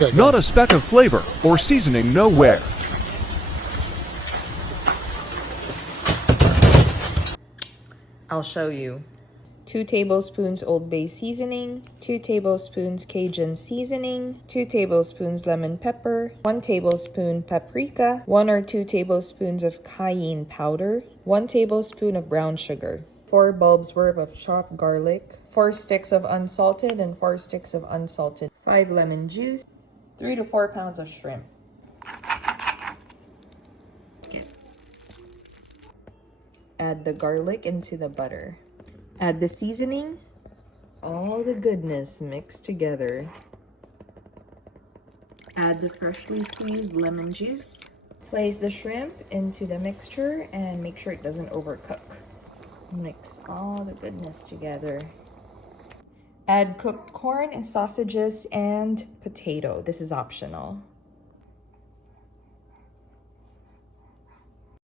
Okay, Not go. a speck of flavor or seasoning nowhere. I'll show you. 2 tablespoons Old Bay seasoning, 2 tablespoons Cajun seasoning, 2 tablespoons lemon pepper, 1 tablespoon paprika, 1 or 2 tablespoons of cayenne powder, 1 tablespoon of brown sugar, 4 bulbs worth of chopped garlic, 4 sticks of unsalted and 4 sticks of unsalted, 5 lemon juice, 3 to 4 pounds of shrimp. Add the garlic into the butter. Add the seasoning. All the goodness mixed together. Add the freshly squeezed lemon juice. Place the shrimp into the mixture and make sure it doesn't overcook. Mix all the goodness together. Add cooked corn and sausages and potato. This is optional.